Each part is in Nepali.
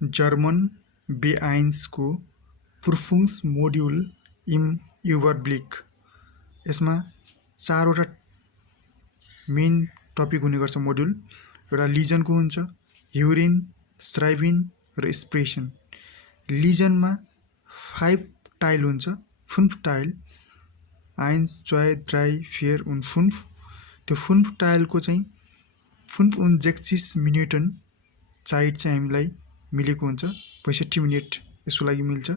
जर्मन बेआइन्सको प्रुफुङ्स मोड्युल इम युबरब्लिक। यसमा 4वटा मेन टपिक हुने गर्छ मोड्युल। एउटा लिजनको हुन्छ, ह्युरिन, श्राइबिन र एक्सप्रेसन। लिजनमा 5 टाइल हुन्छ, फुन्फ tile, ions, Joy, Durai, fear, उन फुन्फ। त्यो फुन्फ टाइलको चाहिँ फुन्फ उन जेक्सिस मिनेटन चाइड चाहिँ हामीलाई मिलेको हुन्छ, 65 मिनट यसको लागि मिल्छ।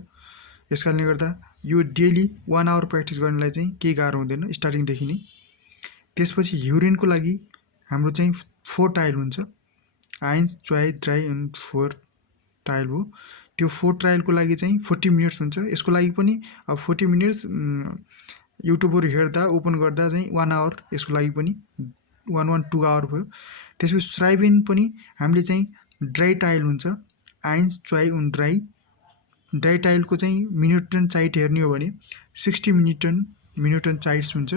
यस कारणले गर्दा यो डेली 1 आवर प्र्याक्टिस गर्नलाई चाहिँ केही गाह्रो हुँदैन स्टार्टिङदेखि नै। त्यसपछि ह्युरिनको लागि हाम्रो चाहिँ 4 टाइल हुन्छ, ions, Joy, Durai and 4 tile हो। त्यो 4 टाइलको लागि चाहिँ 40 मिनट्स हुन्छ। यसको लागि पनि अब 40 मिनट्स युट्युबहरू हेर्दा ओपन गर्दा चाहिँ 1 आवर, यसको लागि पनि 1-2 आवर भयो। त्यसपछि श्राइबिन पनि हामीले चाहिँ ड्राई टाइल हुन्छ, आइन्स, जोय उन ड्राई। ड्राई टाइलको चाहिँ मिनेटन चाइट हेर्ने हो भने 60 मिनेटन चाइट्स हुन्छ।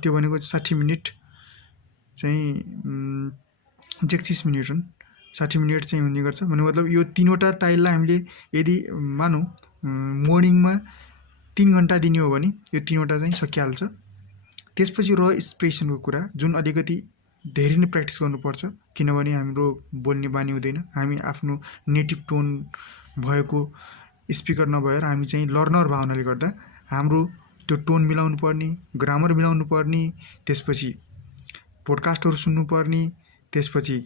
त्यो भनेको 60 मिनट चाहिँ जेक्सिस मिनेटन 60 मिनट चाहिँ हुने गर्छ। भन्नु मतलब यो 3वटा टाइललाई हामीले यदि मानौँ मर्निङमा 3 घन्टा दिने हो भने यो 3वटा चाहिँ सकिहाल्छ। त्यसपछि र एक्सप्रेसनको कुरा, जुन अलिकति धेरै नै प्र्याक्टिस गर्नुपर्छ, किनभने हाम्रो बोल्ने बानी हुँदैन। हामी आफ्नो नेटिभ टोन भएको स्पिकर नभएर हामी चाहिँ लर्नर भावनाले गर्दा हाम्रो त्यो टोन मिलाउनु पर्ने, ग्रामर मिलाउनु पर्ने, त्यसपछि पोडकास्टहरू सुन्नुपर्ने, त्यसपछि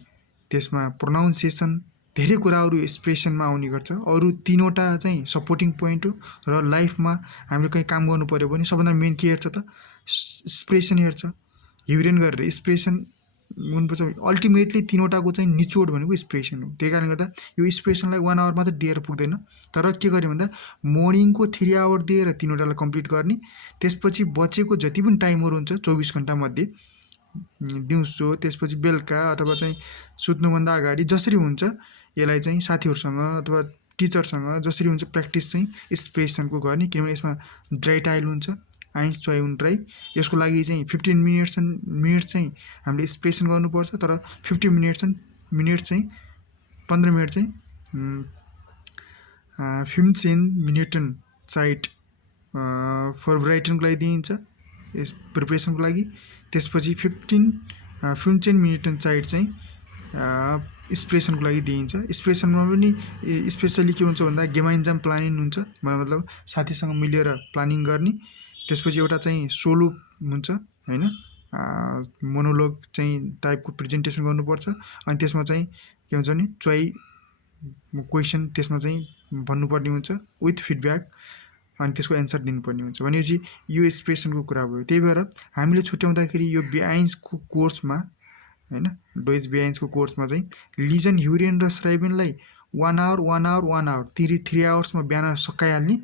त्यसमा प्रोनाउन्सिएसन, धेरै कुराहरू एक्सप्रेसनमा आउने गर्छ। अरू 3वटा चाहिँ सपोर्टिङ पोइन्ट हो। र लाइफमा हामीले कहीँ काम गर्नु पऱ्यो भने सबभन्दा मेन के हेर्छ त, एक्सप्रेसन हेर्छ। ह्युरिन गरेर एक्सप्रेसन हुनुपर्छ। अल्टिमेटली 3वटाको चाहिँ निचोड भनेको एक्सप्रेसन हो। त्यही कारणले गर्दा यो एक्सप्रेसनलाई 1 आवर मात्र दिएर पुग्दैन। तर के गर्यो भन्दा मर्निङको 3 आवर दिएर 3वटालाई कम्प्लिट गर्ने। त्यसपछि बचेको जति पनि टाइमहरू हुन्छ 24 घन्टामध्ये, दिउँसो, त्यसपछि बेलुका अथवा चाहिँ सुत्नुभन्दा अगाडि जसरी हुन्छ यसलाई चाहिँ साथीहरूसँग अथवा टिचरसँग जसरी हुन्छ प्र्याक्टिस चाहिँ एक्सप्रेसनको गर्ने। किनभने यसमा ड्राई टाइल हुन्छ, आइन्स, जोय उन ड्राई। यसको लागि चाहिँ 15 मिनट्स चाहिँ हामीले एक्सप्रेसन गर्नुपर्छ। तर 50 मिनट चाहिँ 15 मिनट चाहिँ फिम्चेन मिनेटन साइट फर भराइटनको लागि दिइन्छ यस प्रिपरेसनको लागि। त्यसपछि 15 मिनेटन साइड चाहिँ एक्सप्रेसनको लागि दिइन्छ। एक्सप्रेसनमा पनि स्पेसली के हुन्छ भन्दा गेमाइन्जाम प्लानिङ हुन्छ, मतलब साथीसँग मिलेर प्लानिङ गर्ने। त्यसपछि एउटा चाहिँ सोलो हुन्छ हैन, मोनोलोग चाहिँ टाइपको प्रेजेन्टेसन गर्नुपर्छ। अनि त्यसमा चाहिँ के हुन्छ भने जोय क्वेसन त्यसमा चाहिँ भन्नुपर्ने हुन्छ विथ फिडब्याक, अनि त्यसको एन्सर दिनुपर्ने हुन्छ। भनेपछि यो एक्सप्रेसनको कुरा भयो। त्यही भएर हामीले छुट्याउँदाखेरि यो बेआइन्सको कोर्समा हैन, डोइच बेआइन्सको कोर्समा चाहिँ लिजन, ह्युरिन र श्राइबिनलाई 1 आवर 3 आवर्समा बिहान सकाइहाल्ने।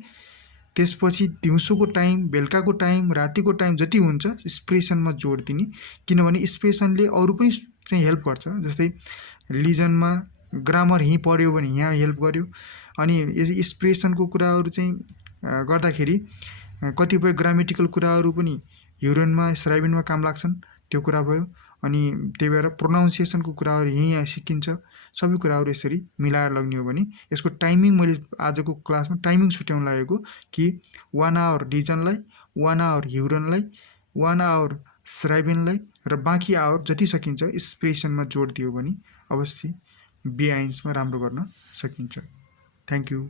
त्यसपछि दिउँसोको टाइम, बेलुकाको टाइम, रातिको टाइम जति हुन्छ एक्सप्रेसनमा जोड दिने। किनभने एक्सप्रेसनले अरू पनि चाहिँ हेल्प गर्छ। जस्तै लिजनमा ग्रामर यहीँ पढ्यो भने यहाँ हेल्प गर्यो। अनि यदि एक्सप्रेसनको कुराहरू चाहिँ गर्दाखेरि कतिपय ग्रामेटिकल कुराहरू पनि ह्युरिनमा, श्राइबिनमा काम लाग्छन्, त्यो कुरा भयो। अनि त्यही भएर प्रोनाउन्सिएसनको कुराहरू यहीँ सिकिन्छ। सबै कुराहरू यसरी मिलाएर लग्ने हो भने यसको टाइमिङ, मैले आजको क्लासमा टाइमिङ छुट्याउन लागेको कि 1 आवर लिजनलाई, 1 आवर ह्युरिनलाई, 1 आवर श्राइबिनलाई र बाँकी आवर जति सकिन्छ एक्सप्रेसनमा जोड दियो भने अवश्य बेआइन्समा राम्रो गर्न सकिन्छ। Thank you.